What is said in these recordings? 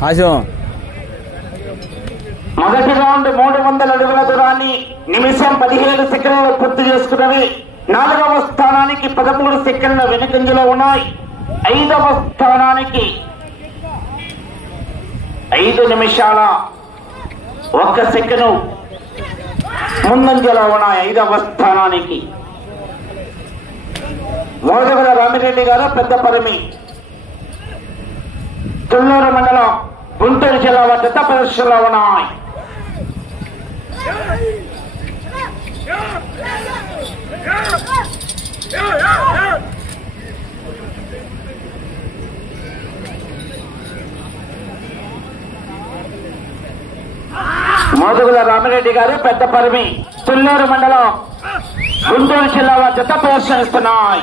కాశం. మొదటి రౌండ్ మూడు వందల అడుగుల దూరాన్ని నిమిషం పదిహేడు సెకండ్లు పూర్తి చేసుకున్నవి. నాలుగవ స్థానానికి పదమూడు సెకండ్ల వెనుకంజలో ఉన్నాయి. ఐదవ స్థానానికి ఐదు నిమిషాల ఒక్క సెకండ్ ముందంజలో ఉన్నాయి. ఐదవ స్థానానికి. మోదగల రామిరెడ్డి గారు పెద్ద పరిమి. తుళ్ళూరు మండలం గుంటూరు జిల్లా వద్ద ప్రదర్శనలో ఉన్నాయి మోదుగుల రామిరెడ్డి గారు పెద్ద పరిమి తుళ్ళూరు మండలం గుంటూరు జిల్లా వద్ద ప్రదర్శనిస్తున్నాయి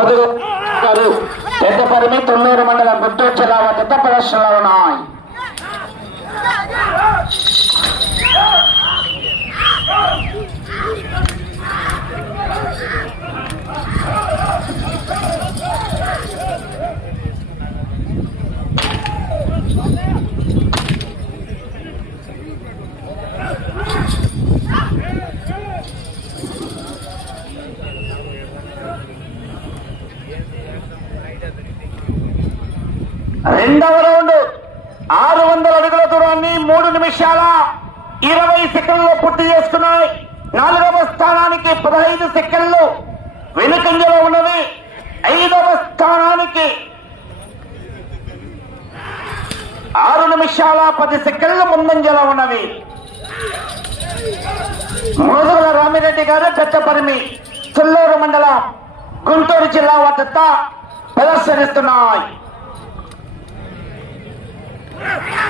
మధురు పెద్ద పరిమి తొన్నూరు మండలం గుంటూరు జిల్లా వద్ద ప్రదర్శనలు ఉన్నాయి. రెండవ రౌండ్. ఆరు వందల అడుగుల దూరాన్ని మూడు నిమిషాల ఇరవై సెకండ్లు పూర్తి చేసుకున్నాయి. నాలుగవ స్థానానికి పదహైదు సెకండ్లు వెనుకంజలో ఉన్నవి ఐదవ స్థానానికి ఆరు నిమిషాల పది సెకండ్లు ముందంజలో ఉన్నవి మోదుల రామిరెడ్డి గారు పెద్దపరిమి చుల్లూరు మండలం గుంటూరు జిల్లా వద్ద ప్రదర్శనిస్తున్నాయి. Yeah!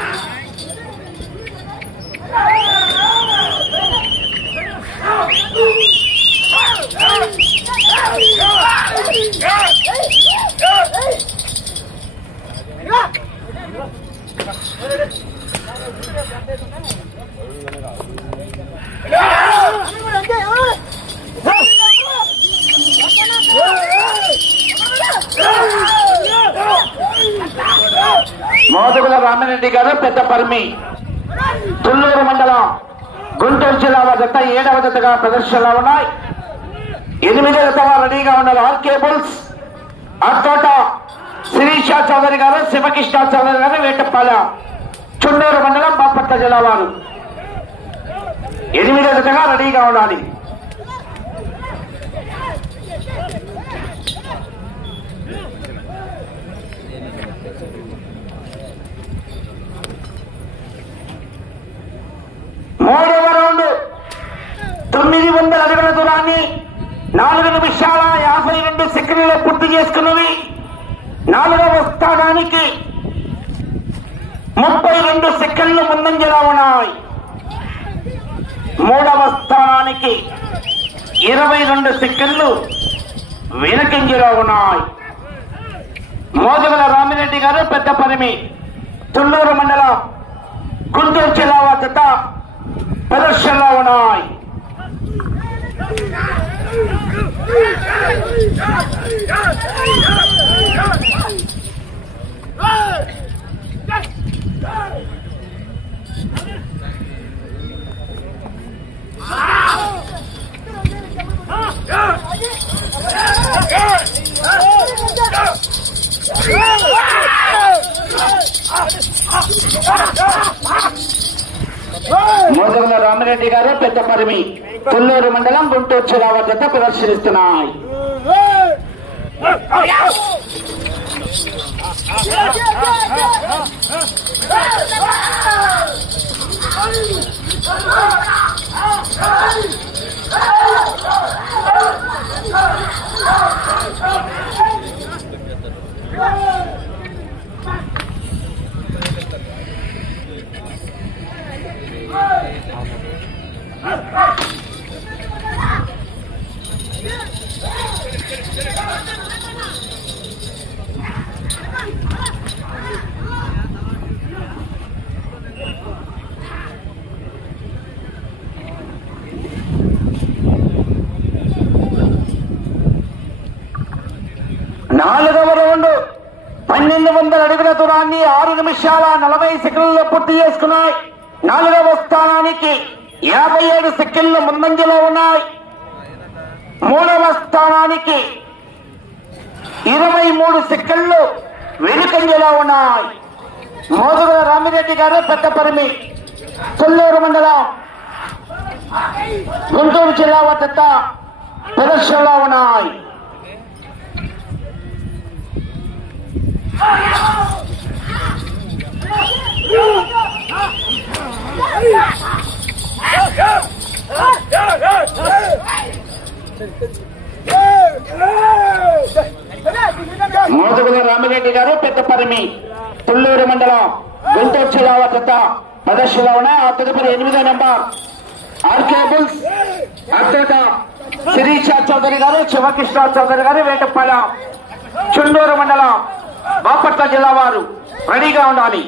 మోదగుల రామిరెడ్డి గారు పెద్ద పర్మి. తుల్లూరు మండలం గుంటూరు జిల్లా జత ఏడవ జతగా ప్రదర్శనలో ఉన్నాయి. ఎనిమిది జతగా రెడీగా ఉన్నారు ఆల్ కేబుల్స్ అత్తోట శిరీష చౌదరి గారు శివకృష్ణ చౌదరి గారు వేటపాల చుండూరు మండలం బాపట్ల జిల్లా వారు. ఎనిమిది జతగా రెడీగా ఉండాలి. మూడవ రౌండ్. తొమ్మిది వందల అడుగుల దూరాన్ని నాలుగు నిమిషాల యాభై రెండు సెకండ్లు పూర్తి చేసుకున్నవి నాలుగవ స్థానానికి ముప్పై రెండు సెకండ్లు ముందంజలా ఉన్నాయి. మూడవ స్థానానికి ఇరవై రెండు సెకండ్లు వెనకంజలా ఉన్నాయి. మోదగల రామిరెడ్డి గారు పెద్ద పరిమి. తుళ్ళూరు మండలం గుంటూరు జిల్లా వద్ద ప్రదర్శనలో ఉన్నాయి మోదగుల రామిరెడ్డి గారు పెద్ద పరిమి కొల్లూరు మండలం గుంటూరు జిల్లా వద్ద ప్రదర్శనిస్తున్నాయి Hey! నిమిషాల నలభై సెకండ్లలో పూర్తి చేసుకున్నాయి. నాలుగవ స్థానానికి యాభై ఏడు సెకండ్లు ముందంజలో ఉన్నాయి. మూడవ స్థానానికి ఇరవై మూడు సెకండ్లు వెనుకంజలో ఉన్నాయి. మోదుగుల రామిరెడ్డి గారు పెద్దపరిమి కొల్లూరు మండలం గుంటూరు జిల్లా వద్ద ప్రదర్శనలో ఉన్నాయి. మోదుగుల రామిరెడ్డి గారు పెద్దపరిమి తుళ్ళూరు మండలం గుంటూరు జిల్లా వద్ద ప్రదర్శనలో ఉన్నాయి ఆ తదుపరి ఎనిమిదో నెంబర్ ఆర్కే బుల్స్ అత్యత శిరీష చౌదరి గారు శివకృష్ణ చౌదరి గారు వేటపాలెం చుండూరు మండలం బాపట్ల జిల్లా వారు రెడీగా ఉండాలి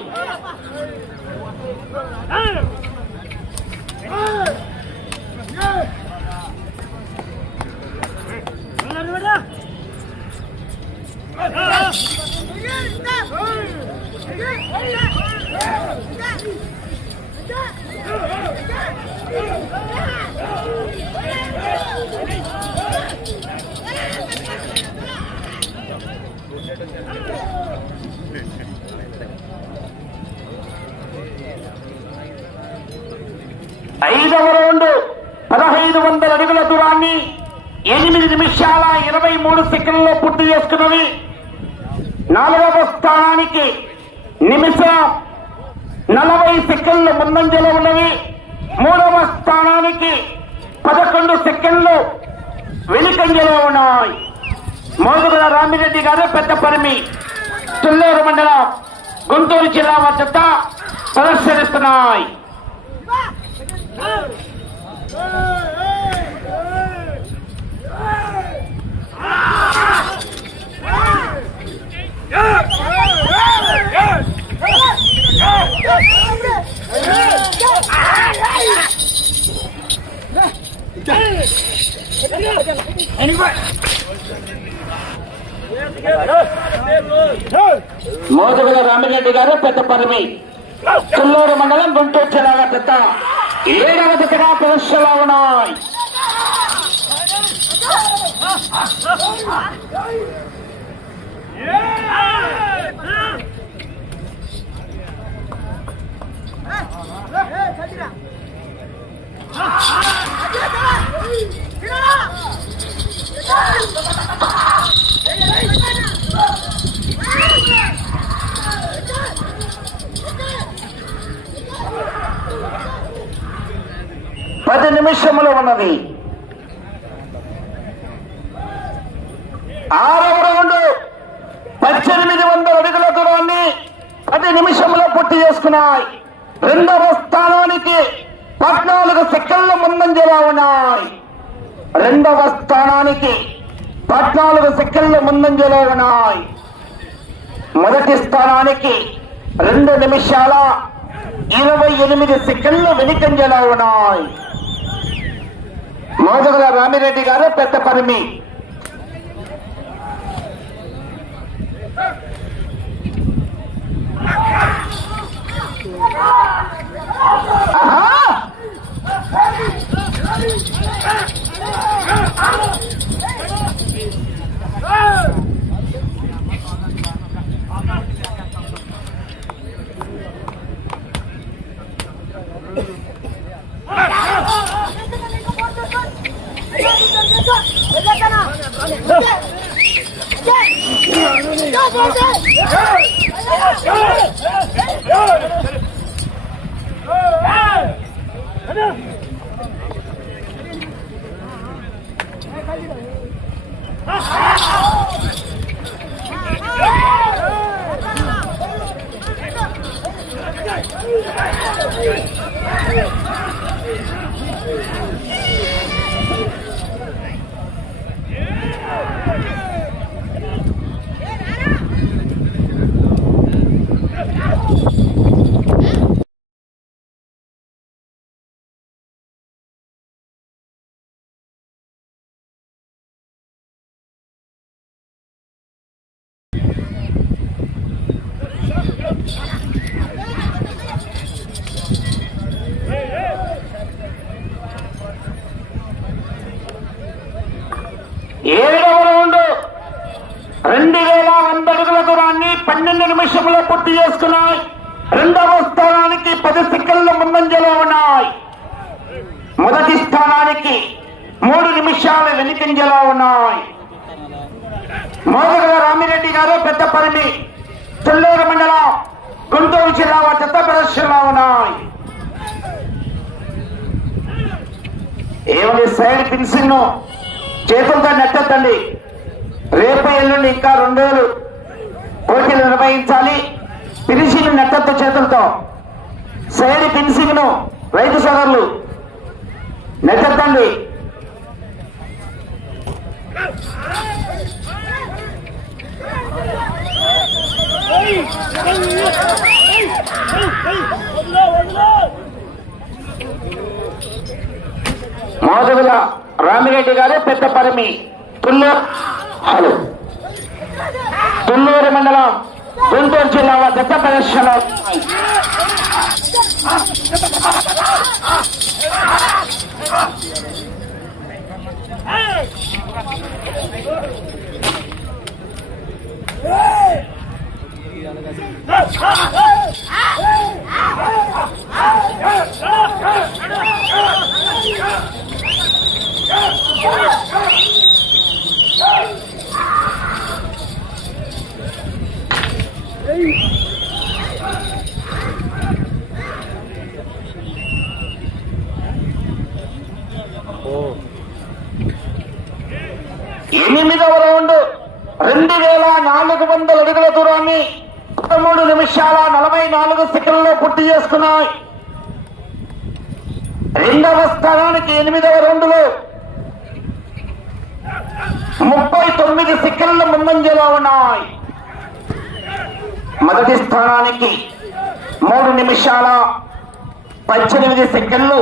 ఐదవ రౌండ్ ఐదు వందల అడుగుల దూరాన్ని ఎనిమిది నిమిషాల ఇరవై మూడు సెకండ్లో పూర్తి చేసుకున్నది. నాలుగవ స్థానానికి నిమిషం నలభై సెకండ్లు ముందంజలో ఉన్నవి మూడవ స్థానానికి పదకొండు సెకండ్లు వెనుకంజలో ఉన్నాయి. మోదుగుల రామిరెడ్డి గారు పెద్ద పరిమి. తుల్లూరు మండలం గుంటూరు జిల్లా వద్ద ప్రదర్శనిస్తున్నాయి. మోదుగుల రామిరెడ్డి గారు పెద్ద పరిమి కుల్లూరు మండలం గుంటూరు జిల్లా పెద్ద ఏడవ జతగా ప్రదర్శనలో ఉన్నాయి Ha ha ha! పది నిమిషములు ఉన్నది. ఆరవ రౌండ్ పద్దెనిమిది వందల అడుగుల దూరాన్ని పది నిమిషంలో పూర్తి చేసుకున్నాయి. రెండవ స్థానానికి పద్నాలుగు సెకండ్ల ముందంజలా ఉన్నాయి. రెండవ స్థానానికి పద్నాలుగు సెకండ్లు ముందంజలో ఉన్నాయి. మొదటి స్థానానికి రెండు నిమిషాల ఇరవై ఎనిమిది సెకండ్లు వెనుకంజలో ఉన్నాయి. మోదగల రామిరెడ్డి గారు పెద్ద పరిమి. 아! 아! 아! నిమిషంలో పూర్తి చేసుకున్నాయి. రెండవ స్థానానికి పది సెకండ్ల ముందంజలో ఉన్నాయి. మొదటి స్థానానికి మూడు నిమిషాల వెనుకంజలో ఉన్నాయి. మోదగల రామిరెడ్డి గారు పెద్ద పరిమి. చెల్లూరు మండలం గుంటూరు జిల్లా చెత్త ప్రదర్శనలో ఉన్నాయి. ఏమని సైడ్ ఫిన్సింగ్ను చేతులతో నెట్టద్దండి. రేపు ఎల్లుండి ఇంకా రెండు రోజులు పోటీలు నిర్వహించాలి. ఫినిషింగ్ నెట్టద్దు చేతులతో. సైడ్ ఫిన్సింగ్ను రైతు సోదరులు నెట్టండి మోదగుల రామిరెడ్డి గారు పెద్ద పరిమి. తుల్లూరు హలో. తుల్లూరు మండలం గుంటూరు జిల్లా వారి Ha ha ha రౌండ్ రెండు వేల నాలుగు వందల అడుగుల దూరాన్ని పదమూడు నిమిషాల నలభై నాలుగు సెకండ్లలో పూర్తి చేసుకున్నాయి. రెండవ స్థానానికి ఎనిమిదవ రౌండ్లో ముప్పై తొమ్మిది సెకండ్ల ముందంజలో ఉన్నాయి. మొదటి స్థానానికి మూడు నిమిషాల పద్దెనిమిది సెకండ్లు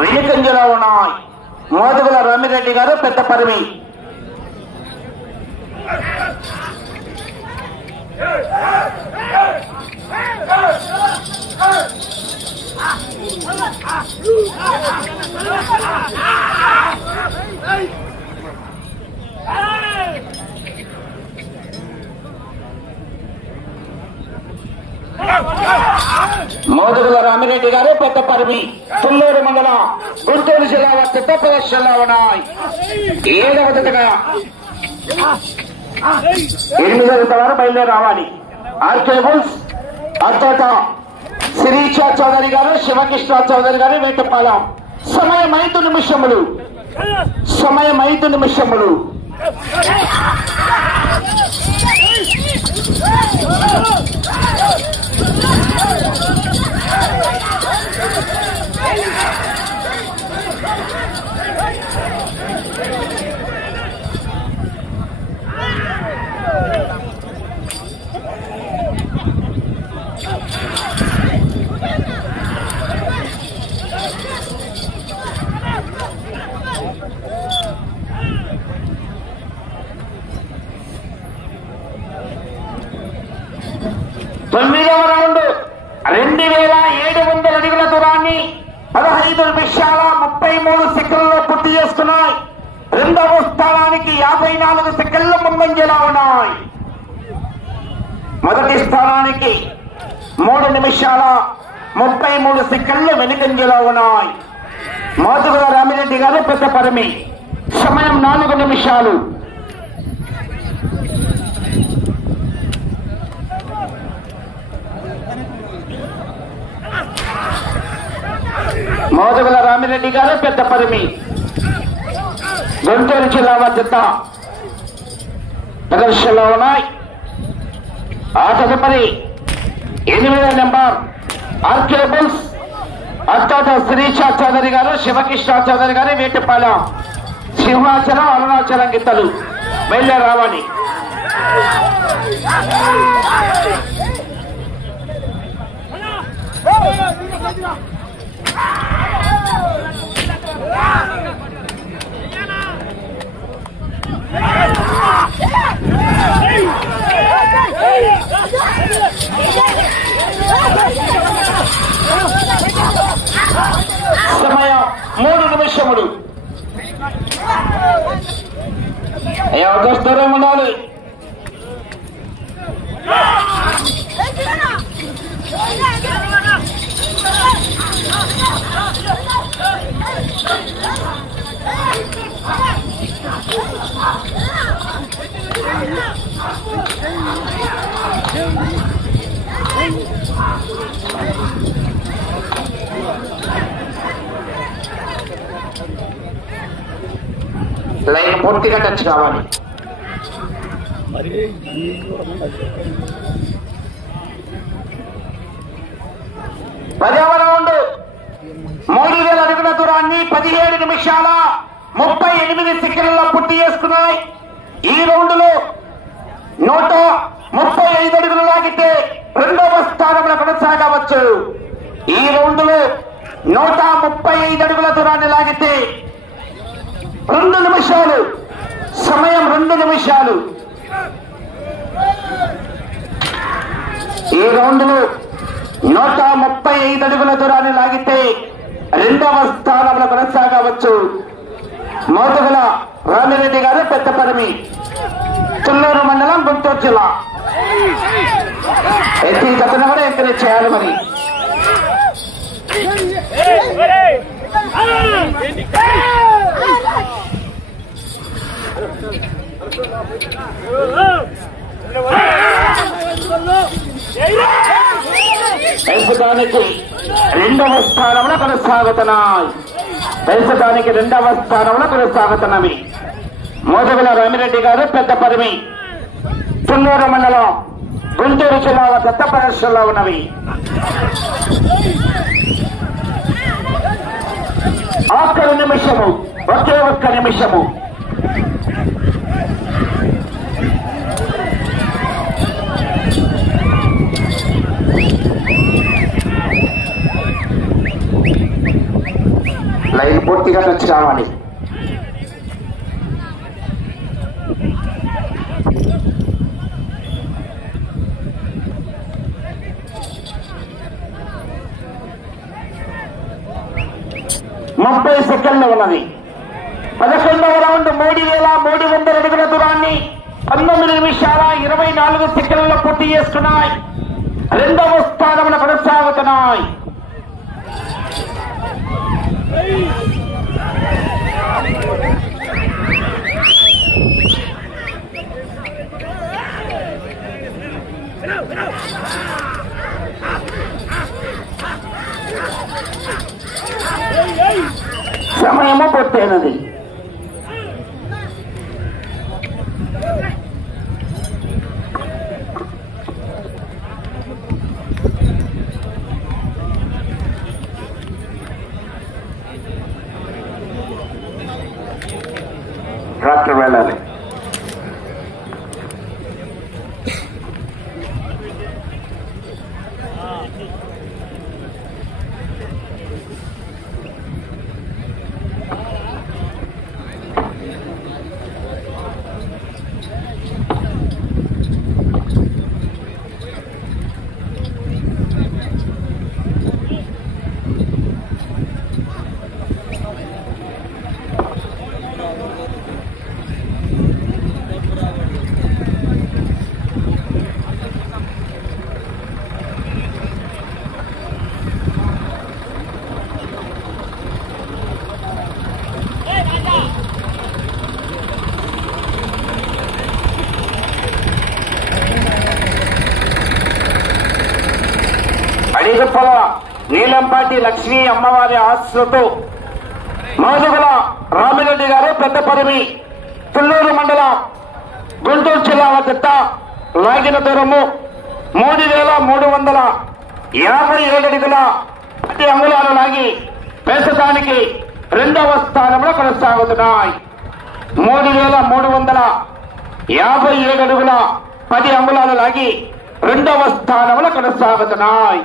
వెనుకంజలో ఉన్నాయి. మోదుగుల రామిరెడ్డి గారు పెద్ద పరిమి. మోదగుల రామిరెడ్డి గారు పెద్ద పరిమి. తుల్లూరు మండలం గుంటూరు జిల్లా వారి ప్రదర్శనలో ఉన్నాయి. ఏడవ జతగా ఎనిమిదవ జత వారు బయలుదేరి రావాలి. ఆర్కే బుల్స్ అర్చత శిరీష చౌదరి గారు శివకృష్ణ చౌదరి గారు వేటపాలెం. సమయం ఐదు నిమిషములు. సమయం ఐదు నిమిషములు తొమ్మిదవ రౌండ్ రెండు వేల ఏడు వందల అడుగుల దూరాన్ని పదహైదు నిమిషాల ముప్పై మూడు సెకండ్లలో పూర్తి చేసుకున్నాయి రెండవ స్థానానికి యాభై నాలుగు సెకండ్ల ముందంజలా ఉన్నాయి మొదటి స్థానానికి మూడు నిమిషాల ముప్పై మూడు సెకండ్లు వెనుకంజలో ఉన్నాయి. మోతుగుల రామిరెడ్డి గారు పెద్ద పరిమి. సమయం నాలుగు నిమిషాలు. మోదగుల రామిరెడ్డి గారు పెద్ద పరిమి. గుంటూరు జిల్లా మధ్యత ప్రదర్శనలో ఉన్నాయి. ఆ తదుపరి ఎనిమిదవ నెంబర్ ఆర్కే బుల్స్. అత్తాత శిరీష చౌదరి గారు శివకృష్ణ చౌదరి గారు వేటిపాలెం. సింహాచలం అరుణాచలం గిత్తలు. బయలుదేరి రావాలి. సమయం మూడు నిమిషములు అయ్యా ఒక దూరం ఉండాలి లైన్ పూర్తిగా టచ్ కావాలి. పదవ రౌండ్. మూడు వేల అడుగుల దూరాన్ని పదిహేడు నిమిషాల ముప్పై ఎనిమిది సెకండ్లలో పూర్తి చేసుకున్నాయి. ఈ రౌండ్లో నూట ముప్పై ఐదు అడుగులు లాగితే రెండవ స్థానంలో కొనసాగవచ్చు. ఈ రౌండ్లో నూట ముప్పై ఐదు అడుగుల దూరాన్ని లాగితే రెండు నిమిషాలు సమయం రెండు నిమిషాలు ఈ రౌండ్లో నూట ముప్పై ఐదు అడుగుల దూరాన్ని లాగితే రెండవ స్థానంలో కొనసాగవచ్చు మోదుగుల రామిరెడ్డి గారు పెద్దపరమి తుల్లూరు మండలం గుంటూరు జిల్లా ఎత్తి కూడా ఎంకరేజ్ చేయాలి మరి దేశానికి రెండవ స్థానంలో కొనసాగుతున్నాయి. దేశానికి రెండవ స్థానంలో కొనసాగుతున్నవి. మోదగుల రామిరెడ్డి గారు పెద్ద పరిమి. తున్నూరు మండలం గుంటూరు జిల్లా పెద్ద ప్రదర్శనలో ఉన్నవి. ఒక్క నిమిషము ఒకే ఒక్క నిమిషము. లైన్ పూర్తిగా టచ్ ముప్పై సెకండ్లు ఉన్నది. పదకొండవ రౌండ్ మూడు వేల మూడు వందల అడుగుల దూరాన్ని పంతొమ్మిది నిమిషాల ఇరవై నాలుగు సెకండ్లలో పూర్తి చేసుకున్నాయి. రెండవ స్థానంలో కొనసాగుతున్నాయి. అడిగప్పల నీలంపాటి లక్ష్మీ అమ్మవారి ఆశలతో మోదుగుల రామిరెడ్డి గారు పెద్ద పరిమి తుల్లూరు మండలం గుంటూరు జిల్లా చెత్త లాగిన దూరము మూడు వేల మూడు వందల యాభై ఏడు అడుగుల అతి అంగుళాలు లాగి పెంచడానికి రెండవ స్థానంలో కొనసాగుతున్నాయి. మూడు వేల మూడు వందల యాభై ఏడు అడుగుల పది అంగుళాలు లాగి రెండవ స్థానంలో కొనసాగుతున్నాయి.